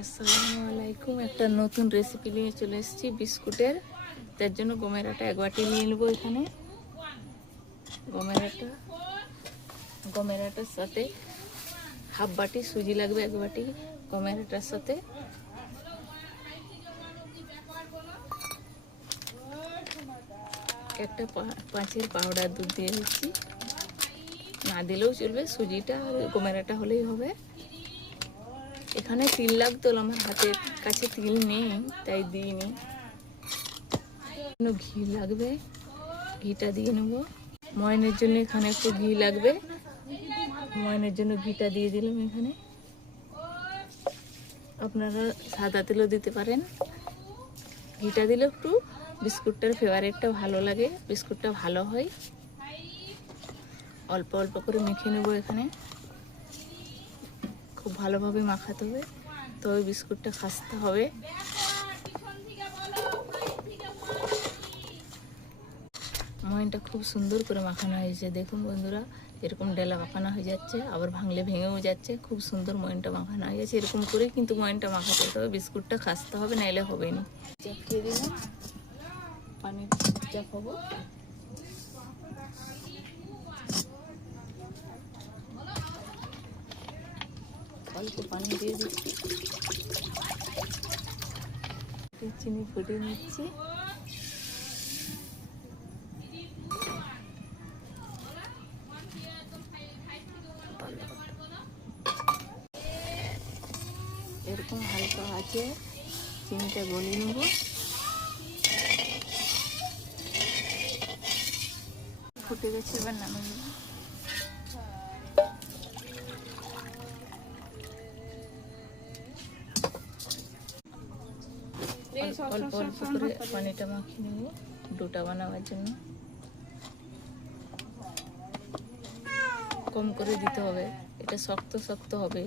আসসালামু আলাইকুম। একটা নতুন রেসিপি নিয়ে চলে এসেছি বিস্কুটের। তার জন্য গমের আটা এক বাটি নিয়ে নেবো। এখানে গমের আটার সাথে হাফ বাটি সুজি লাগবে, এক বাটি গমের আটার সাথে একটা 5-এর পাউডার দুধ দিয়ে দিচ্ছি। না দিলেও চলবে, সুজিটা আর গমের আটা হলেই হবে। এখানে তিল লাগতো, আমার হাতের কাছে তিল নেই তাই দিইনি। ঘি লাগবে, ঘিটা দিয়ে নেব। ময়নের জন্য এখানে একটু ঘি লাগবে, ময়নের জন্য ঘিটা দিয়ে দিলাম। এখানে আপনারা সাদা তেলও দিতে পারেন। ঘিটা দিলে একটু বিস্কুটটার ফেভারিটটা ভালো লাগে, বিস্কুটটা ভালো হয়। অল্প অল্প করে মেখে নেব। এখানে খুব ভালোভাবে মাখাতে হবে, তবে বিস্কুটটা খাস্তা হবে। ময়নটা খুব সুন্দর করে মাখানো হয়েছে, দেখুন বন্ধুরা, এরকম ডেলা মাখানো হয়ে যাচ্ছে, আবার ভাঙলে ভেঙেও যাচ্ছে। খুব সুন্দর ময়নটা মাখানো হয়ে গেছে। এরকম করেই কিন্তু ময়নটা মাখাতে হবে, বিস্কুটটা খাস্তে হবে, নাইলে হবে না। চাপিয়ে দিলাম, পানি চাপাবো। অল্প পানি দিয়ে দিচ্ছি, চিনি ফুটিয়ে নিচ্ছি। এরকম হালকা আছে, চিনিটা গলিয়ে নেব। ফুটে গেছে, এবার নামিয়ে নেব। অল্প অল্প করে পানিটা মাখিয়ে নেব ডোটা বানাবার জন্য। কম করে দিতে হবে, এটা শক্ত শক্ত হবে,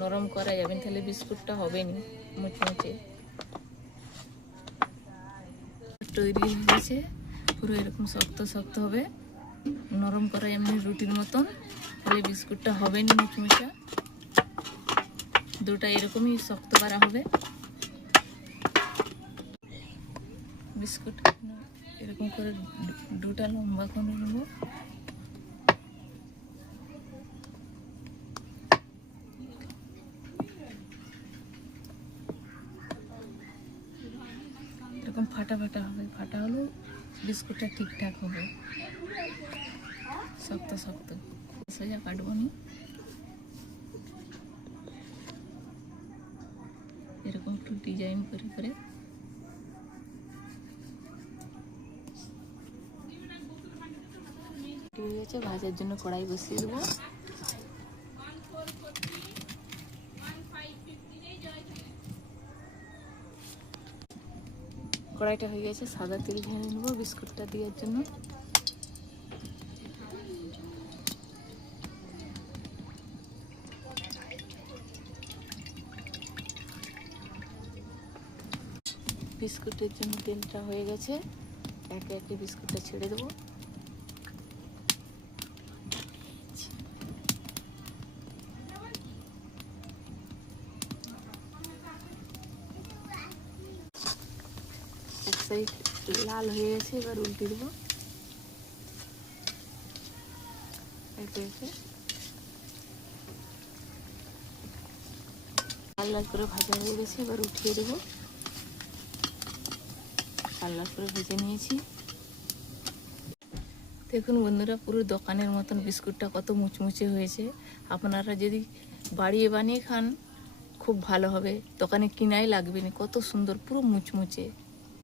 নরম করা যাবে না, তাহলে বিস্কুটটা হবে না মুচমুচে। তৈরি হয়ে গেছে, পুরো এরকম শক্ত শক্ত হবে, নরম করা এমনি রুটির মতন, তাহলে বিস্কুটটা হবে না মুচমুচা। দুটা এরকমই শক্ত করা হবে। বিস্কুট এরকম করে দুটা লম্বা করে নেব। এরকম ফাটা ফাটা হবে, ফাটা হলেও বিস্কুটটা ঠিকঠাক হবে। শক্ত শক্ত সোজা কাটবো নি, এরকম একটু ডিজাইন করে করে। ঠিক আছে, ভাজার জন্য কড়াই বসিয়ে দেবো। কড়াইটা হয়ে গেছে, সাদা তেল ঢেলে নেবো বিস্কুটটা দেওয়ার জন্য। বিস্কুটের জন্য তেলটা হয়ে গেছে, একে একে বিস্কুটটা ছেড়ে দেবো। এক সাইড লাল হয়ে গেছে, এবার উল্টে দেবো একে একে। লাল লাল করে ভাজা হয়ে গেছে, এবার উঠিয়ে দেবো। লাল লাল করে ভেজে নিয়েছি। দেখুন বন্ধুরা, পুরো দোকানের মতন বিস্কুটটা কত মুচমুচে হয়েছে। আপনারা যদি বাড়িয়ে বানিয়ে খান খুব ভালো হবে, দোকানে কিনাই লাগবে না। কত সুন্দর পুরো মুচমুচে।